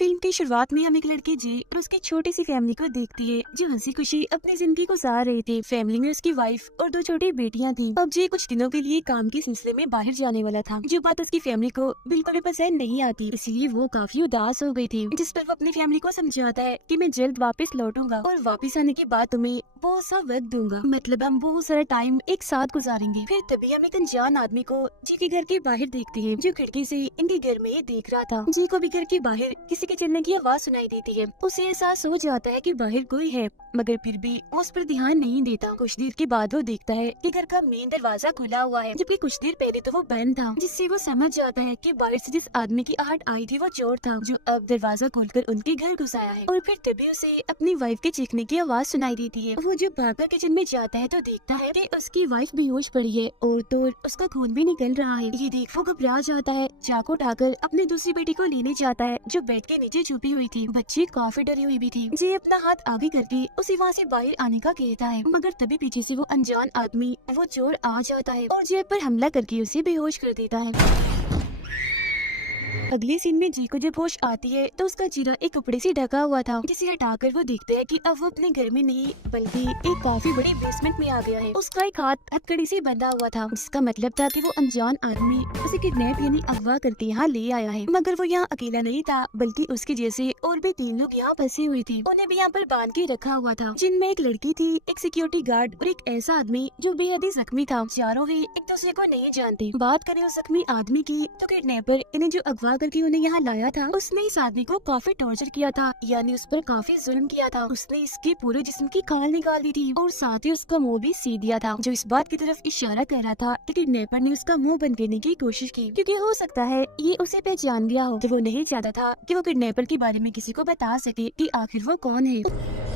Film की शुरुआत में हम एक लड़के जी और उसकी छोटी सी फैमिली को देखती है जो हंसी खुशी अपनी जिंदगी गुजार रहे थे। फैमिली में उसकी वाइफ और दो छोटी बेटियां थी। अब जी कुछ दिनों के लिए काम के सिलसिले में बाहर जाने वाला था, जो बात उसकी फैमिली को बिल्कुल भी पसंद नहीं आती, इसलिए वो काफी उदास हो गई थी। जिस पर वो अपनी फैमिली को समझाता है कि मैं जल्द वापस लौटूंगा और वापस आने के बाद तुम्हें बहुत सा वक्त दूंगा, मतलब हम बहुत सारा टाइम एक साथ गुजारेंगे। फिर तभी हम एक अनजान आदमी को जी के घर के बाहर देखते हैं, जो खिड़की से इनके घर में ही देख रहा था। जी को भी घर के बाहर किसी के चलने की आवाज सुनाई देती है। उसे एहसास हो जाता है कि बाहर कोई है, मगर फिर भी वो उस पर ध्यान नहीं देता। कुछ देर के बाद वो देखता है कि घर का मेन दरवाजा खुला हुआ है, जबकि कुछ देर पहले तो वो बंद था, जिससे वो समझ जाता है कि बाहर से जिस आदमी की आहट आई थी वो चोर था, जो अब दरवाजा खोलकर उनके घर घुस आया है। और फिर तभी उसे अपनी वाइफ के चीखने की आवाज सुनाई देती है। वो जब भागकर किचन में जाता है तो देखता है कि उसकी वाइफ बेहोश पड़ी है और तो उसका खून भी निकल रहा है। ये देख वो घबरा जाता है, चाकू उठाकर अपनी दूसरी बेटी को लेने जाता है जो बेड के नीचे छुपी हुई थी। बच्ची काफी डरी हुई भी थी। जी अपना हाथ आगे करके उसे वहाँ से बाहर आने का कहता है, मगर तभी पीछे से वो अनजान आदमी वो चोर आ जाता है और जेब पर हमला करके उसे बेहोश कर देता है। अगले सीन में जी को जब होश आती है तो उसका चेहरा एक कपड़े से ढका हुआ था, जिसे हटाकर वो देखता है कि अब वो अपने घर में नहीं बल्कि एक काफी बड़ी बेसमेंट में आ गया है। उसका एक हाथ हथकड़ी से बंधा हुआ था, जिसका मतलब था कि वो अनजान आदमी उसे किडनैप यानी अगवा करके यहाँ ले आया है। मगर वो यहाँ अकेला नहीं था, बल्कि उसके जैसे और भी 3 लोग यहाँ फंसे हुए थे। उन्हें भी यहाँ पर बांध के रखा हुआ था, जिनमें एक लड़की थी, एक सिक्योरिटी गार्ड और एक ऐसा आदमी जो बेहद ही जख्मी था। चारों ही एक दूसरे को नहीं जानते। बात करें उस जख्मी आदमी की तो किडनैपर इन्हें जो अगवा करके उन्हें यहाँ लाया था, उसने इस आदमी को काफी टॉर्चर किया था, यानी उस पर काफी जुल्म किया था। उसने इसके पूरे जिस्म की खाल निकाल दी थी और साथ ही उसका मुंह भी सी दिया था, जो इस बात की तरफ इशारा कर रहा था कि किडनैपर ने उसका मुंह बंद करने की कोशिश की, क्योंकि हो सकता है ये उसे पहचान गया हो। तो वो नहीं चाहता था कि वो किडनैपर के बारे में किसी को बता सके कि आखिर वो कौन है।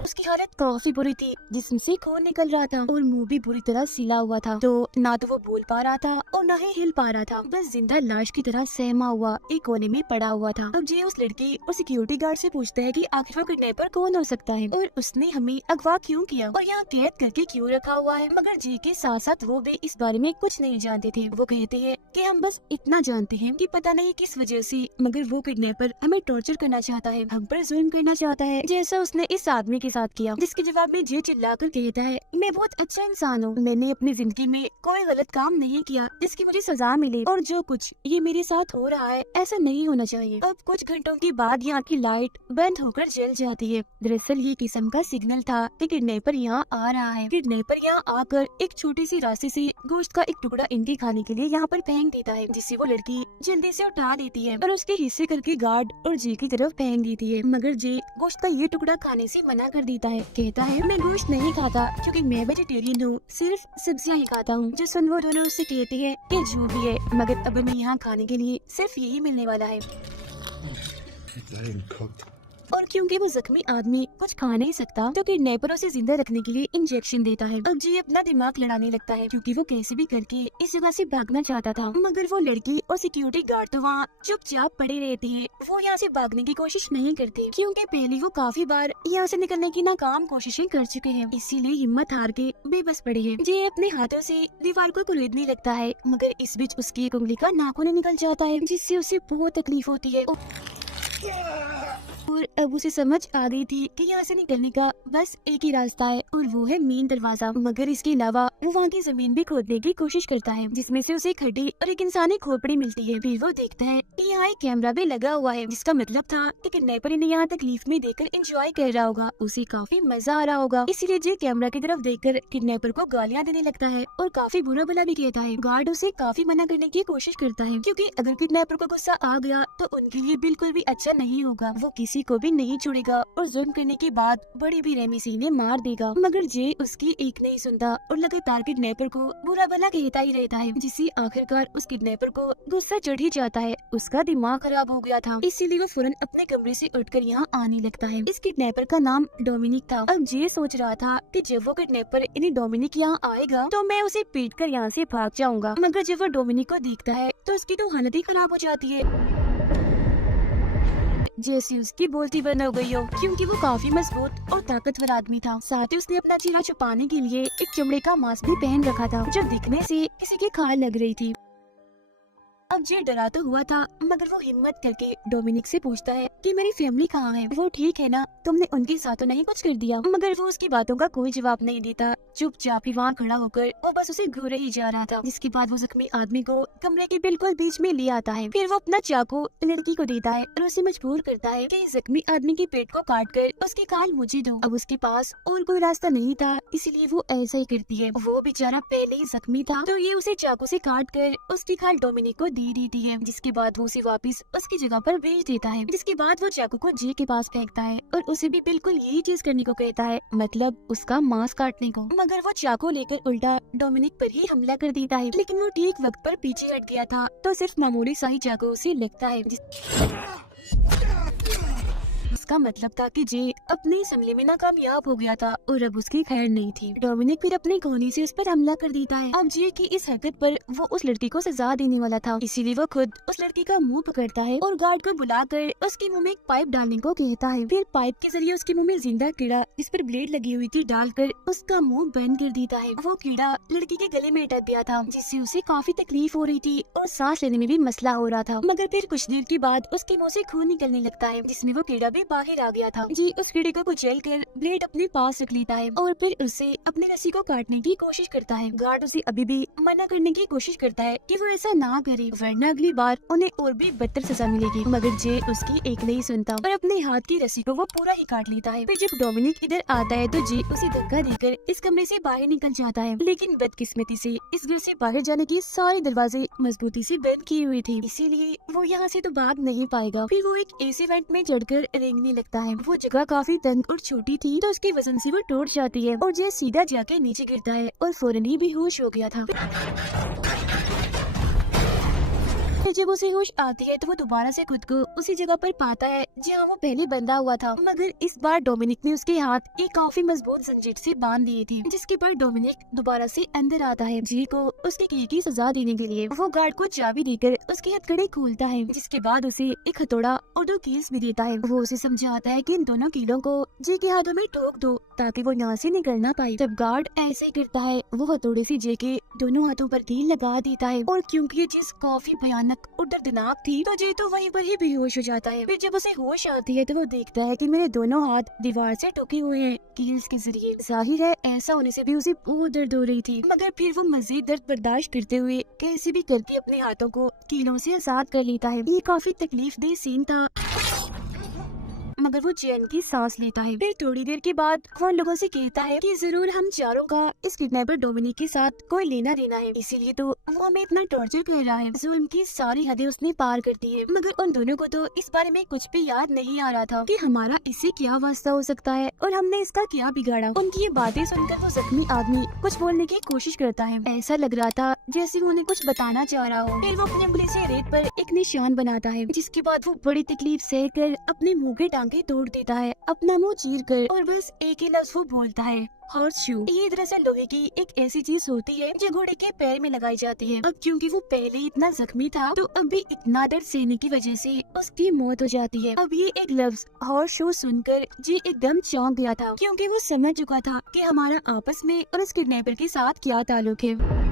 उसकी हालत काफी बुरी थी, जिसम से खून निकल रहा था और मुंह भी बुरी तरह सिला हुआ था, तो ना तो वो बोल पा रहा था और ना ही हिल पा रहा था, बस जिंदा लाश की तरह सहमा हुआ एक कोने में पड़ा हुआ था। अब जे उस लड़की और सिक्योरिटी गार्ड से पूछता है कि आखिर वो किडनैपर कौन हो सकता है और उसने हमें अगवा क्यों किया और यहाँ कैद करके क्यों रखा हुआ है। मगर जे के साथ साथ वो भी इस बारे में कुछ नहीं जानते थे। वो कहते हैं कि हम बस इतना जानते हैं कि पता नहीं किस वजह से, मगर वो किडनैपर हमें टॉर्चर करना चाहता है, हम पर जुल्म करना चाहता है, जैसा उसने इस आदमी के साथ किया। जिसके जवाब में जे चिल्लाकर कहता है, मैं बहुत अच्छा इंसान हूँ, मैंने अपनी जिंदगी में कोई गलत काम नहीं किया जिसकी मुझे सजा मिले, और जो कुछ ये मेरे साथ हो रहा है ऐसा नहीं होना चाहिए। अब कुछ घंटों के बाद यहाँ की लाइट बंद होकर जल जाती है। दरअसल ये किस्म का सिग्नल था कि किडनैपर यहाँ आ रहा है। किडनैपर यहाँ आकर एक छोटी सी रास्ते से गोश्त का एक टुकड़ा इनके खाने के लिए यहाँ पर फेंक देता है, जिसे वो लड़की जल्दी से उठा देती है और उसके हिस्से करके गार्ड और जे की तरफ फेंक देती है। मगर जे गोश्त का ये टुकड़ा खाने से मना कर देता है, कहता है मैं गोश्त नहीं खाता क्योंकि मैं वेजिटेरियन हूँ, सिर्फ सब्जियाँ ही खाता हूँ। जो सुन वो दोनों उससे कहते हैं कि जो भी है, मगर अब हमें यहाँ खाने के लिए सिर्फ यही मिलने वाला है। और क्योंकि वो जख्मी आदमी कुछ खा नहीं सकता तो किडनैपर उसे जिंदा रखने के लिए इंजेक्शन देता है। अब जी अपना दिमाग लड़ाने लगता है, क्योंकि वो कैसे भी करके इस जगह से भागना चाहता था, मगर वो लड़की और सिक्योरिटी गार्ड तो वहाँ चुपचाप पड़े रहते हैं। वो यहाँ से भागने की कोशिश नहीं करते, क्योंकि पहले वो काफी बार यहाँ से निकलने की नाकाम कोशिशें कर चुके हैं, इसीलिए हिम्मत हार के बेबस पड़ी है। जी अपने हाथों से दीवार को कुरेदने लगता है, मगर इस बीच उसकी एक उंगली का नाखून निकल जाता है, जिससे उसे बहुत तकलीफ होती है। और अब उसे समझ आ गई थी कि यहाँ से निकलने का बस एक ही रास्ता है और वो है मेन दरवाजा। मगर इसके अलावा वो वहाँ की जमीन भी खोदने की कोशिश करता है, जिसमें से उसे एक हड्डी और एक इंसानी खोपड़ी मिलती है। फिर वो देखता है कि यहाँ एक कैमरा भी लगा हुआ है, जिसका मतलब था कि किडनैपर इन्हें यहाँ तकलीफ में देखकर एंजॉय कर रहा होगा, उसे काफी मजा आ रहा होगा। इसीलिए जे कैमरा की तरफ देखकर किडनैपर को गालियाँ देने लगता है और काफी बुरा भला भी कहता है। गार्ड उसे काफी मना करने की कोशिश करता है, क्योंकि अगर किडनैपर को गुस्सा आ गया तो उनके लिए बिल्कुल भी अच्छा नहीं होगा। वो किसी को भी नहीं छोड़ेगा और जुल्म करने के बाद बड़ी बेरहमी से इन्हें मार देगा। मगर जे उसकी एक नहीं सुनता और लगातार किडनैपर को बुरा भला कहता ही रहता है, जिससे आखिरकार उस किडनैपर को गुस्सा चढ़ ही जाता है। उसका दिमाग खराब हो गया था, इसीलिए वो फौरन अपने कमरे से उठकर यहाँ आने लगता है। इस किडनैपर का नाम डोमिनिक था। अब जे सोच रहा था कि जब वो किडनैपर इन्हें डोमिनिक यहाँ आएगा तो मैं उसे पीट कर यहाँ से भाग जाऊंगा। मगर जब वो डोमिनिक को देखता है तो उसकी तो हालत ही खराब हो जाती है, जैसे उसकी बोलती बंद हो गई हो, क्योंकि वो काफी मजबूत और ताकतवर आदमी था। साथ ही उसने अपना चेहरा छुपाने के लिए एक चमड़े का मास्क भी पहन रखा था, जो दिखने से किसी की खाल लग रही थी। अब जे डरा तो हुआ था, मगर वो हिम्मत करके डोमिनिक से पूछता है कि मेरी फैमिली कहाँ है, वो ठीक है ना, तुमने उनके साथ तो नहीं कुछ कर दिया। मगर वो उसकी बातों का कोई जवाब नहीं देता, चुपचाप ही वहाँ खड़ा होकर वो बस उसे घूरे ही जा रहा था। जिसके बाद वो जख्मी आदमी को कमरे के बिल्कुल बीच में ले आता है। फिर वो अपना चाकू लड़की को देता है और उसे मजबूर करता है कि जख्मी आदमी के पेट को काट कर उसके कान मुझे दो। अब उसके पास और कोई रास्ता नहीं था, इसीलिए वो ऐसा ही करती है। वो बेचारा पहले ही जख्मी था, तो ये उसे चाकू से काट कर उसकी खाल डोमिनिक को दे देती है। जिसके बाद वो उसे वापस उसकी जगह पर भेज देता है। जिसके बाद वो चाकू को जे के पास फेंकता है और उसे भी बिल्कुल यही चीज करने को कहता है, मतलब उसका मांस काटने को। मगर वो चाकू लेकर उल्टा डोमिनिक पर ही हमला कर देता है। लेकिन वो ठीक वक्त पर पीछे हट गया था, तो सिर्फ मामूली सा ही चाकू उसे लगता है। इसका मतलब था कि जे अपने इस हमले में नाकामयाब हो गया था और अब उसकी खैर नहीं थी। डोमिनिक फिर अपने कोहनी से उस पर हमला कर देता है। अब जे की इस हरकत पर वो उस लड़की को सजा देने वाला था, इसीलिए वो खुद उस लड़की का मुंह पकड़ता है और गार्ड को बुलाकर उसके मुंह में एक पाइप डालने को कहता है। फिर पाइप के जरिए उसके मुंह में जिंदा कीड़ा जिस पर ब्लेड लगी हुई थी डालकर उसका मुंह बंद कर देता है। वो कीड़ा लड़की के गले में अटक गया था, जिससे उसे काफी तकलीफ हो रही थी और सांस लेने में भी मसला हो रहा था। मगर फिर कुछ देर के बाद उसके मुंह से खून निकलने लगता है, जिसमें वो कीड़ा भी बाहर आ गया था। जी उस कीड़े को कुचल कर ब्लेड अपने पास रख लेता है और फिर उससे अपनी रस्सी को काटने की कोशिश करता है। गार्ड उसे अभी भी मना करने की कोशिश करता है कि वो ऐसा ना करे, वरना अगली बार उन्हें और भी बदतर सजा मिलेगी। मगर जे उसकी एक नहीं सुनता और अपने हाथ की रस्सी को वो पूरा ही काट लेता है। फिर जब डोमिनिक इधर आता है तो जे उसे धक्का देकर इस कमरे से बाहर निकल जाता है। लेकिन बदकिस्मती से इस घर से बाहर जाने के सारे दरवाजे मजबूती से बंद किए हुए थे, इसीलिए वो यहाँ से तो भाग नहीं पाएगा। फिर वो एक एसी वेंट में चढ़कर रेंगने लगता है। वो जगह काफी तंग और छोटी थी, तो उसके वजन से वो टूट जाती है और जे सीधा जाके नीचे गिरता है और फौरन ही बेहोश हो गया था। फिर जब उसे होश आती है तो वो दोबारा से खुद को उसी जगह पर पाता है जहाँ वो पहले बंधा हुआ था। मगर इस बार डोमिनिक ने उसके हाथ एक काफी मजबूत जंजीर से बांध दिए थे। जिसके बाद डोमिनिक दोबारा से अंदर आता है जी को उसके किए की सजा देने के लिए। वो गार्ड को चाबी देकर उसके हथकड़े खोलता है, जिसके बाद उसे एक हथौड़ा और 2 कील्स भी देता है। वो उसे समझाता है कि इन दोनों कीलों को जे के हाथों में ठोक दो ताकि वो यहाँ से निकल ना पाए। जब गार्ड ऐसे ही करता है, वो हथौड़े से जे के दोनों हाथों पर कील लगा देता है और क्योंकि ये चीज काफी भयानक और दर्दनाक थी, तो जे तो वहीं पर ही बेहोश हो जाता है। फिर जब उसे होश आती है तो वो देखता है कि मेरे दोनों हाथ दीवार से टुके हुए हैं कील्स के जरिए। जाहिर है ऐसा होने से भी उसे बहुत दर्द हो रही थी, मगर फिर वो मजीद दर्द बर्दाश्त करते हुए कैसे भी करके अपने हाथों को कीलों से आजाद कर लेता है। ये काफी तकलीफ दे सीन था, मगर वो चैन की सांस लेता है। फिर थोड़ी देर के बाद वो लोगों से कहता है कि जरूर हम चारों का इस किडनैपर डोमिनिक के साथ कोई लेना देना है, इसीलिए तो वो हमें इतना टॉर्चर कर रहा है। जुल्म की सारी हदें उसने पार कर दी है। मगर उन दोनों को तो इस बारे में कुछ भी याद नहीं आ रहा था कि हमारा इससे क्या वास्ता हो सकता है और हमने इसका क्या बिगाड़ा। उनकी ये बातें सुनकर वो जख्मी आदमी कुछ बोलने की कोशिश करता है। ऐसा लग रहा था जैसे वो उन्हें कुछ बताना चाह रहा हो। फिर वो अपनी उंगली से रेत पर एक निशान बनाता है, जिसके बाद वो बड़ी तकलीफ सह कर अपने मुंह के टांके तोड़ देता है, अपना मुंह चीर कर, और बस एक ही लफ्ज वो बोलता है, हॉर्स शू। ये दरअसल लोहे की एक ऐसी चीज होती है जो घोड़े के पैर में लगाई जाती है। अब क्योंकि वो पहले इतना जख्मी था तो अब भी इतना दर्द सहने की वजह से उसकी मौत हो जाती है। अब ये एक लफ्ज हॉर्स शू सुनकर जी एकदम चौंक गया था, क्योंकि वो समझ चुका था कि हमारा आपस में और उस किडनैपर के साथ क्या ताल्लुक है।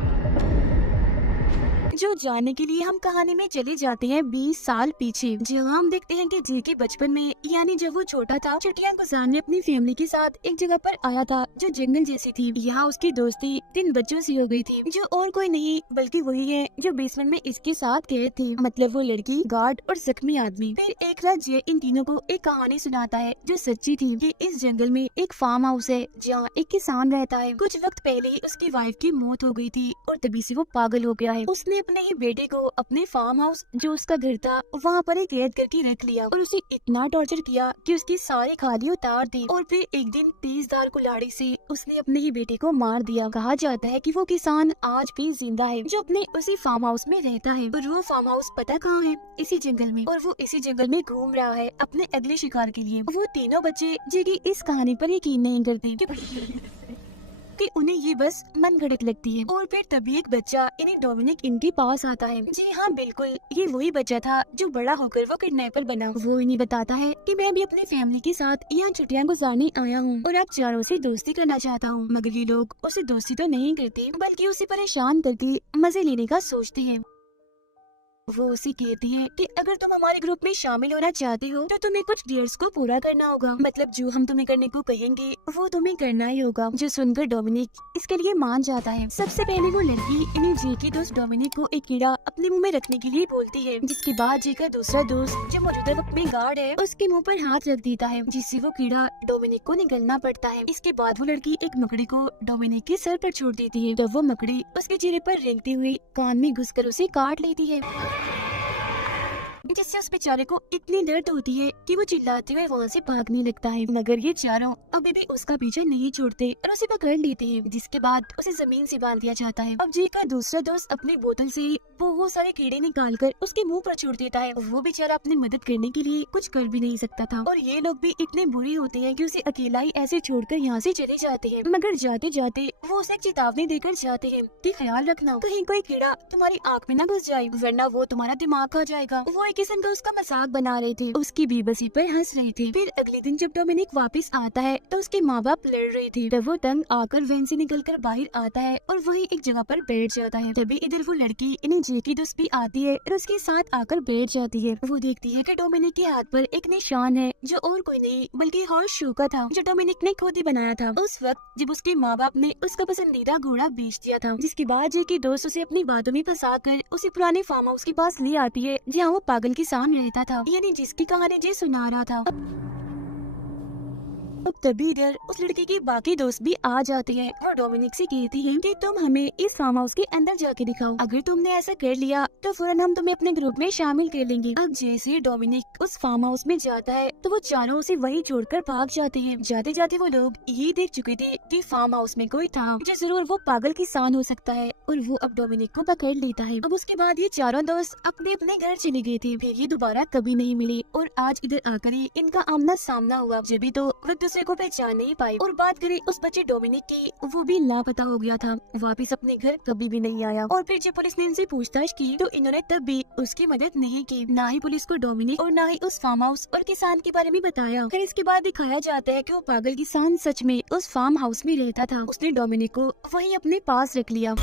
जो जानने के लिए हम कहानी में चले जाते हैं 20 साल पीछे, जहाँ हम देखते हैं कि जी के बचपन में, यानी जब वो छोटा था, छुट्टियां गुजारने अपनी फैमिली के साथ एक जगह पर आया था जो जंगल जैसी थी। यहाँ उसकी दोस्ती 3 बच्चों से हो गई थी, जो और कोई नहीं बल्कि वही है जो बेसमेंट में इसके साथ गए थे, मतलब वो लड़की, गार्ड और जख्मी आदमी। फिर एक रात जे इन तीनों को एक कहानी सुनाता है जो सच्ची थी कि इस जंगल में एक फार्म हाउस है जहाँ एक किसान रहता है। कुछ वक्त पहले ही उसकी वाइफ की मौत हो गई थी और तभी से वो पागल हो गया है। उसने अपने ही बेटे को अपने फार्म हाउस जो उसका घर था वहाँ पर ही कैद करके रख लिया और उसे इतना टॉर्चर किया कि उसकी सारी खाली उतार दी। और फिर एक दिन तेजधार कुल्हाड़ी से उसने अपने ही बेटे को मार दिया। कहा जाता है कि वो किसान आज भी जिंदा है जो अपने उसी फार्म हाउस में रहता है, और वो फार्म हाउस पता कहाँ है? इसी जंगल में। और वो इसी जंगल में घूम रहा है अपने अगले शिकार के लिए। वो तीनों बच्चे जो कि इस कहानी पर यकीन नहीं करते कि उन्हें ये बस मन घड़त लगती है। और फिर तभी एक बच्चा इन्हें डोमिनिक इनके पास आता है। जी हाँ, बिल्कुल ये वही बच्चा था जो बड़ा होकर वो किडनैपर बना। वो इन्हें बताता है कि मैं भी अपनी फैमिली के साथ यहाँ छुट्टियाँ गुजारने आया हूँ और आप चारों से दोस्ती करना चाहता हूँ। मगर ये लोग उसे दोस्ती तो नहीं करते, बल्कि उसे परेशान करके मजे लेने का सोचते हैं। वो उसे कहती है कि अगर तुम हमारे ग्रुप में शामिल होना चाहते हो तो तुम्हें कुछ डेट्स को पूरा करना होगा, मतलब जो हम तुम्हें करने को कहेंगे वो तुम्हें करना ही होगा। जो सुनकर डोमिनिक इसके लिए मान जाता है। सबसे पहले वो लड़की इन्हीं जे की दोस्त डोमिनिक को एक कीड़ा अपने मुंह में रखने के लिए बोलती है, जिसके बाद जे का दूसरा दोस्त जो मौजूदा वक्त में गार्ड है उसके मुंह पर हाथ रख देता है, जिससे वो कीड़ा डोमिनिक को निगलना पड़ता है। इसके बाद वो लड़की एक मकड़ी को डोमिनिक के सर पर छोड़ देती है, तब वो मकड़ी उसके चेहरे पर रेंगते हुए कान में घुसकर उसे काट लेती है, जिससे उस बेचारे को इतनी दर्द होती है कि वो चिल्लाते हुए वहाँ से भागने लगता है। मगर ये चारों अभी भी उसका पीछा नहीं छोड़ते और उसे पकड़ लेते हैं, जिसके बाद उसे जमीन से बांध दिया जाता है। अब जे का दूसरा दोस्त अपनी बोतल से वो सारे कीड़े निकालकर उसके मुंह पर छोड़ देता है। वो बेचारा अपनी मदद करने के लिए कुछ कर भी नहीं सकता था, और ये लोग भी इतने बुरे होते हैं कि उसे अकेला ही ऐसे छोड़कर यहाँ से चले जाते हैं। मगर जाते जाते वो उसे चेतावनी देकर जाते हैं कि ख्याल रखना कहीं कोई कीड़ा तुम्हारी आँख में न घुस जाए, वरना वो तुम्हारा दिमाग खा जाएगा। वो एक किस्म का उसका मजाक बना रहे थे, उसकी बेबसी पर हंस रहे थे। फिर अगले दिन जब डोमिनिक वापस आता है तो उसके माँ बाप लड़ रहे थे, तब वो तंग आकर वैन से निकलकर बाहर आता है और वही एक जगह पर बैठ जाता है। तभी इधर वो लड़की इन्हें जे की दोस्त भी आती है और उसके साथ आकर बैठ जाती है। वो देखती है कि डोमिनिक के हाथ पर एक निशान है जो और कोई नहीं बल्कि हॉर्स शो का था, जो डोमिनिक ने खुद ही बनाया था उस वक्त जब उसके माँ बाप ने उसका पसंदीदा घोड़ा बेच दिया था। जिसके बाद जे की दोस्त उसे अपनी बातों में फंसा कर उसे पुराने फार्म हाउस के पास ले आती है, जहाँ वो पागल किसान रहता था, यानी जिसकी कहानी जे सुना रहा था। अब तभी इधर उस लड़के की बाकी दोस्त भी आ जाते हैं और डोमिनिक से कहती हैं कि तुम हमें इस फार्म हाउस के अंदर जाके दिखाओ, अगर तुमने ऐसा कर लिया तो फौरन हम तुम्हें अपने ग्रुप में शामिल कर लेंगे। अब जैसे डोमिनिक उस फार्म हाउस में जाता है तो वो चारों उसे वही छोड़कर भाग जाते हैं। जाते जाते वो लोग ये देख चुके थे कि फार्म हाउस में कोई था जो जरूर वो पागल किसान हो सकता है, और वो अब डोमिनिक को पकड़ लेता है। अब उसके बाद ये चारों दोस्त अपने अपने घर चले गए थे, फिर ये दोबारा कभी नहीं मिले, और आज इधर आकर ही इनका आमना सामना हुआ। जब भी तो वो दूसरे को पहचान नहीं पाए। और बात करें उस बच्चे डोमिनिक की, वो भी लापता हो गया था, वापस अपने घर कभी भी नहीं आया। और फिर जब पुलिस ने इनसे पूछताछ की तो इन्होंने तब भी उसकी मदद नहीं की, ना ही पुलिस को डोमिनिक और ना ही उस फार्म हाउस और किसान के बारे में बताया। फिर इसके बाद दिखाया जाता है कि वो पागल किसान सच में उस फार्म हाउस में रहता था। उसने डोमिनिक को वहीं अपने पास रख लिया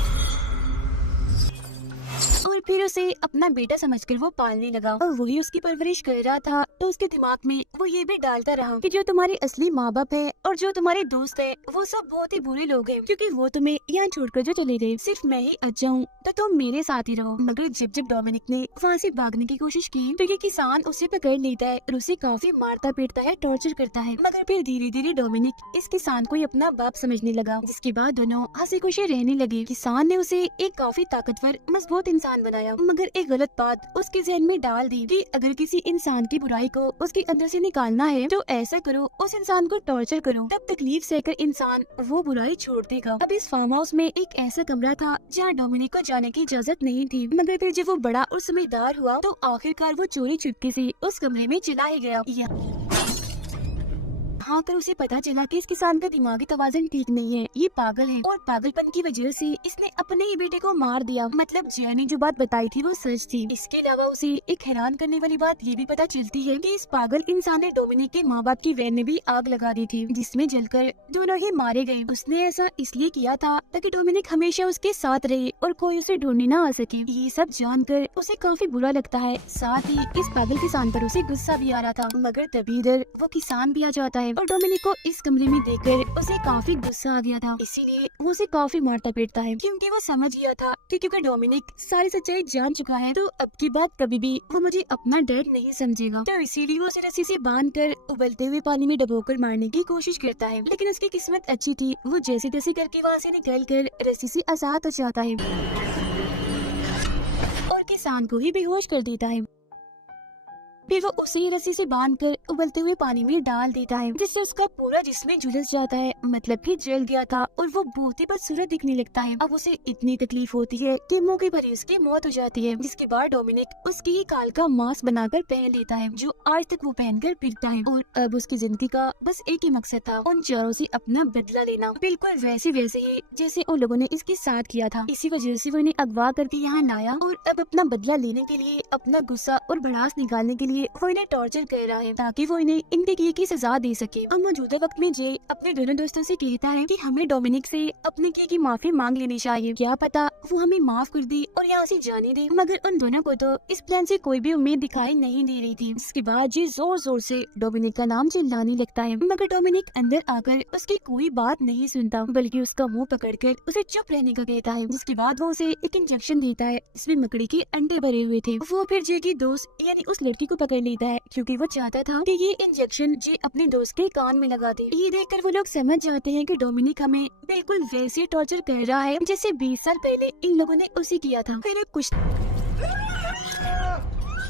और फिर उसे अपना बेटा समझकर वो पालने लगा, और वही उसकी परवरिश कर रहा था। तो उसके दिमाग में वो ये भी डालता रहा कि जो तुम्हारे असली माँ बाप है और जो तुम्हारे दोस्त है वो सब बहुत ही बुरे लोग हैं, क्योंकि वो तुम्हें यहाँ छोड़कर जो चले गए, सिर्फ मैं ही अच्छा हूँ तो तुम मेरे साथ ही रहो। मगर जब जब डोमिनिक ने वहाँ से भागने की कोशिश की तो ये किसान उसे पकड़ लेता है और उसे काफी मारता पीटता है, टॉर्चर करता है। मगर फिर धीरे धीरे डोमिनिक इस किसान को ही अपना बाप समझने लगा, जिसके बाद दोनों हंसी खुशी रहने लगे। किसान ने उसे एक काफी ताकतवर मजबूत इंसान बनाया, मगर एक गलत बात उसके जहन में डाल दी कि अगर किसी इंसान की बुराई को उसके अंदर से निकालना है तो ऐसा करो, उस इंसान को टॉर्चर करो, तब तकलीफ सहकर इंसान वो बुराई छोड़ देगा। अब इस फार्म हाउस में एक ऐसा कमरा था जहाँ डोमिनिक को जाने की इजाजत नहीं थी, मगर फिर जब वो बड़ा और समझदार हुआ तो आखिरकार वो चोरी चुपके से उस कमरे में चला ही गया। हाँ, कर उसे पता चला कि इस किसान का दिमागी तवाज़ुन ठीक नहीं है, ये पागल है, और पागलपन की वजह से इसने अपने ही बेटे को मार दिया। मतलब जया ने जो बात बताई थी वो सच थी। इसके अलावा उसे एक हैरान करने वाली बात ये भी पता चलती है कि इस पागल इंसान ने डोमिनिक के माँ बाप की वैन में भी आग लगा दी थी, जिसमें जलकर दोनों ही मारे गए। उसने ऐसा इसलिए किया था ताकि डोमिनिक हमेशा उसके साथ रहे और कोई उसे ढूंढने न आ सके। ये सब जानकर उसे काफी बुरा लगता है, साथ ही इस पागल किसान पर उसे गुस्सा भी आ रहा था। मगर तभी इधर वो किसान भी आ जाता है और डोमिनिक को इस कमरे में देखकर उसे काफी गुस्सा आ गया था, इसीलिए वो उसे काफी मारता पीटता है, क्योंकि वो समझ गया था कि क्योंकि डोमिनिक सारी सच्चाई जान चुका है तो अब की बात कभी भी वो मुझे अपना डैड नहीं समझेगा। तो इसीलिए वो उसे रस्सी से बांधकर उबलते हुए पानी में डुबोकर मारने की कोशिश करता है। लेकिन उसकी किस्मत अच्छी थी, वो जैसे तैसे करके वहाँ से निकल कर रस्सी से आजाद हो जाता है और किसान को ही बेहोश कर देता है। फिर वो उसे रस्सी से बांधकर उबलते हुए पानी में डाल देता है, जिससे उसका पूरा जिस्म झुलस जाता है, मतलब कि जल गया था और वो बहुत ही बदसूरत दिखने लगता है। अब उसे इतनी तकलीफ होती है कि मौके पर ही उसकी मौत हो जाती है, जिसके बाद डोमिनिक उसकी ही काल का मास्क बनाकर पहन लेता है, जो आज तक वो पहनकर फिरता है। और अब उसकी जिंदगी का बस एक ही मकसद था, उन चारों से अपना बदला लेना, बिल्कुल वैसे ही जैसे उन लोगों ने इसके साथ किया था। इसी वजह से वो इन्हें अगवा करके यहाँ लाया और अब अपना बदला लेने के लिए, अपना गुस्सा और भड़ास निकालने के लिए लिए वो इन्हें टॉर्चर कर रहा है ताकि वो इन्हें इनके किए की सजा दे सके। अब मौजूदा वक्त में जे अपने दोनों दोस्तों से कहता है कि हमें डोमिनिक से अपने किए की माफी मांग लेनी चाहिए, क्या पता वो हमें माफ कर दे और यहाँ से जाने दे। मगर उन दोनों को तो इस प्लान से कोई भी उम्मीद दिखाई नहीं दे रही थी। इसके बाद जे जोर जोर से डोमिनिक का नाम चिल्लाने लगता है, मगर डोमिनिक अंदर आकर उसकी कोई बात नहीं सुनता बल्कि उसका मुंह पकड़कर उसे चुप रहने का कहता है। जिसके बाद वो उसे एक इंजेक्शन देता है जिसमें मकड़ी के अंडे भरे हुए थे। वो फिर जे की दोस्त यानी उस लड़की को पकड़ लेता है क्योंकि वो चाहता था कि ये इंजेक्शन जे अपने दोस्त के कान में लगा दे। ये देखकर वो लोग समझ जाते हैं कि डोमिनिक हमें बिल्कुल वैसे टॉर्चर कर रहा है जैसे 20 साल पहले इन लोगों ने उसे किया था। फिर अब कुछ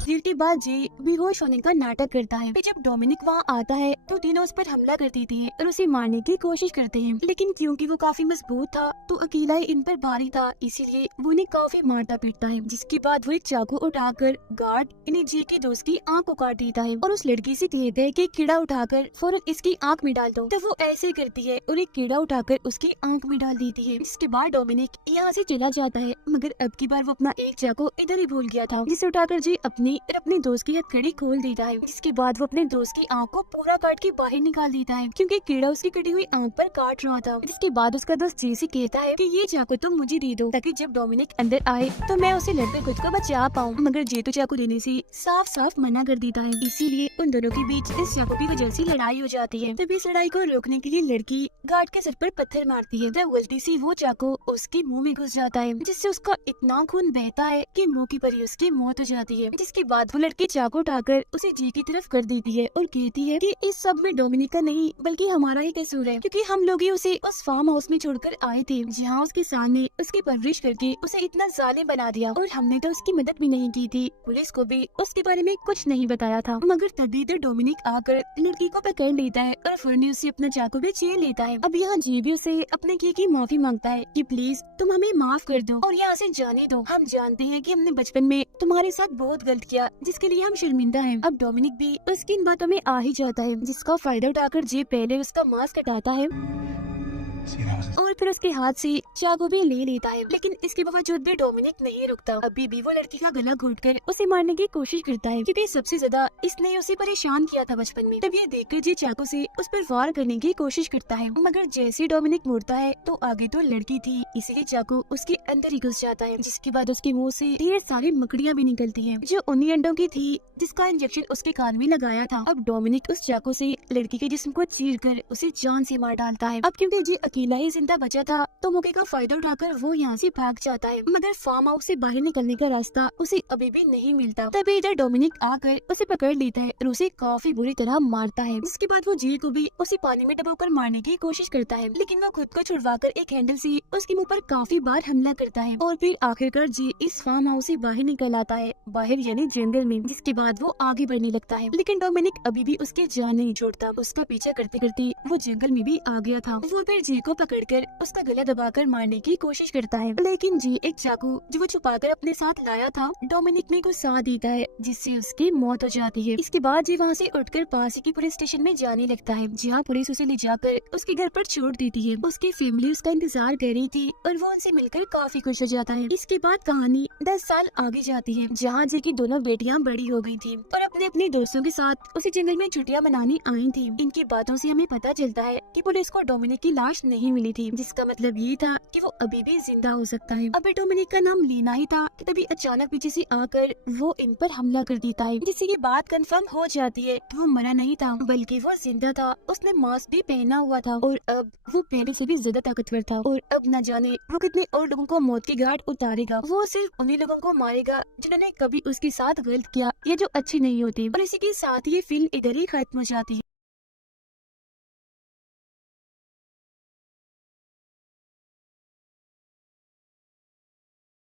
देर के बाद जे बेहोश होने का नाटक करता है। फिर जब डोमिनिक वहाँ आता है तो तीनों उस पर हमला कर देते हैं और उसे मारने की कोशिश करते हैं, लेकिन क्योंकि वो काफी मजबूत था तो अकेला ही इन पर भारी था, इसीलिए वो उन्हें काफी मारता पीटता है। जिसके बाद वो एक चाकू उठाकर गार्ड इन्हें जे के दोस्त की आंख को काट देता है और उस लड़की से कहता है कि कीड़ा उठाकर फौरन इसकी आंख में डाल दो। तो वो ऐसे करती है और एक कीड़ा उठाकर उसकी आंख में डाल देती है। जिसके बाद डोमिनिक यहाँ से चला जाता है, मगर अब की बार वो अपना एक चाकू इधर ही भूल गया था, जिसे उठाकर जे अपने दोस्त की हथकड़ी खोल देता है। जिसके बाद वो अपने दोस्त की आंख को पूरा काट के बाहर निकाल देता है क्योंकि कीड़ा उसकी कटी हुई आंख पर काट रहा था। जिसके बाद उसका दोस्त जे से कहता है कि ये चाकू तुम मुझे दे दो ताकि जब डोमिनिक अंदर आए तो मैं उसे लड़कर खुद को बचा पाऊँ। मगर जे तो चाकू देने से साफ साफ मना कर देता है, इसीलिए उन दोनों के बीच इस चाकू की वजह से लड़ाई हो जाती है। तब इस लड़ाई को रोकने के लिए लड़की गार्ड के सर पर पत्थर मारती है। तब गलती से वो चाकू उसके मुंह में घुस जाता है जिससे उसका इतना खून बहता है कि मुंह की परी उसकी मौत हो जाती है। जिसके बाद वो लड़की चाकू उठाकर उसे जी की तरफ कर देती है और कहती है कि इस सब में डोमिनिक का नहीं बल्कि हमारा ही कसूर है क्योंकि हम लोग ही उसे उस फार्म हाउस में छोड़कर आए थे जहाँ उसके सामने उसकी परवरिश करके उसे इतना जालिम बना दिया और हमने तो उसकी मदद भी नहीं की थी, पुलिस को भी उसके बारे में कुछ नहीं बताया था। मगर तभी तो डोमिनिक आकर लड़की को पकड़ लेता है और फौरन उसे अपना चाकू भी छीन लेता है। अब यहाँ जी भी उसे अपने किए की माफी मांगता है कि प्लीज तुम हमें माफ कर दो और यहाँ से जाने दो, हम जानते हैं कि हमने बचपन में तुम्हारे साथ बहुत गलत किया जिसके लिए हम शर्मिंदा हैं। अब डोमिनिक भी उसकी इन बातों में आ ही जाता है, जिसका फायदा उठाकर जे पहले उसका मास्क हटाता है और फिर उसके हाथ से चाकू भी ले लेता है। लेकिन इसके बावजूद भी डोमिनिक नहीं रुकता, अभी भी वो लड़की का गला घोंटकर उसे मारने की कोशिश करता है क्योंकि सबसे ज्यादा इसने उसे परेशान किया था बचपन में। तब ये देखकर जे चाकू से उस पर वार करने की कोशिश करता है, मगर जैसे डोमिनिक मुड़ता है तो आगे तो लड़की थी, इसीलिए चाकू उसके अंदर ही घुस जाता है। जिसके बाद उसके मुंह से ढेर सारी मकड़ियाँ भी निकलती है जो उन्हीं अंडों की थी जिसका इंजेक्शन उसके कान में लगाया था। अब डोमिनिक उस चाकू से लड़की के जिस्म को चीरकर उसे जान से मार डालता है। अब क्योंकि जे अकेला ही जिंदा बचा था तो मौके का फायदा उठाकर वो यहाँ से भाग जाता है, मगर फार्म हाउस से बाहर निकलने का रास्ता उसे अभी भी नहीं मिलता। तभी इधर डोमिनिक आकर उसे पकड़ लेता है और उसे काफी बुरी तरह मारता है। इसके बाद वो जे को भी उसे पानी में डुबोकर मारने की कोशिश करता है, लेकिन वो खुद को छुड़वाकर एक हैंडल से उसके मुंह पर काफी बार हमला करता है और फिर आखिरकार जे इस फार्म हाउस से बाहर निकल आता है, बाहर यानी जंगल में। जिसके बाद वो आगे बढ़ने लगता है, लेकिन डोमिनिक अभी भी उसके जान नहीं छोड़ता। उसका पीछा करते करते वो जंगल में भी आ गया था। वो फिर जे को पकड़कर उसका गला दबाकर मारने की कोशिश करता है, लेकिन जी एक चाकू जो वो छुपाकर अपने साथ लाया था डोमिनिक में घुसा देता है जिससे उसकी मौत हो जाती है। इसके बाद जी वहाँ से उठकर पास ही की पुलिस स्टेशन में जाने लगता है, जहाँ पुलिस उसे ले जाकर उसके घर पर छोड़ देती है। उसकी फैमिली उसका इंतजार कर रही थी और वो उनसे मिलकर काफी खुश हो जाता है। इसके बाद कहानी 10 साल आगे जाती है, जहाँ जी की दोनों बेटियाँ बड़ी हो गई थी और अपने अपने दोस्तों के साथ उसी जंगल में छुट्टियाँ मनाने आई थी। इनकी बातों से हमें पता चलता है कि पुलिस को डोमिनिक की लाश नहीं मिली थी, जिसका मतलब ये था कि वो अभी भी जिंदा हो सकता है। अबे डोमिनिक का नाम लीना ही था कि तभी अचानक पीछे से आकर वो इन पर हमला कर देता है, जिससे ये बात कंफर्म हो जाती है कि वो मरा नहीं था बल्कि वो जिंदा था। उसने मास्क भी पहना हुआ था और अब वो पहले से भी ज्यादा ताकतवर था और अब न जाने वो कितने और लोगों को मौत की घाट उतारेगा। वो सिर्फ उन्हीं लोगों को मारेगा जिन्होंने कभी उसके साथ गलत किया या जो अच्छी नहीं होती। और इसी के साथ ये फिल्म इधर ही खत्म हो जाती है।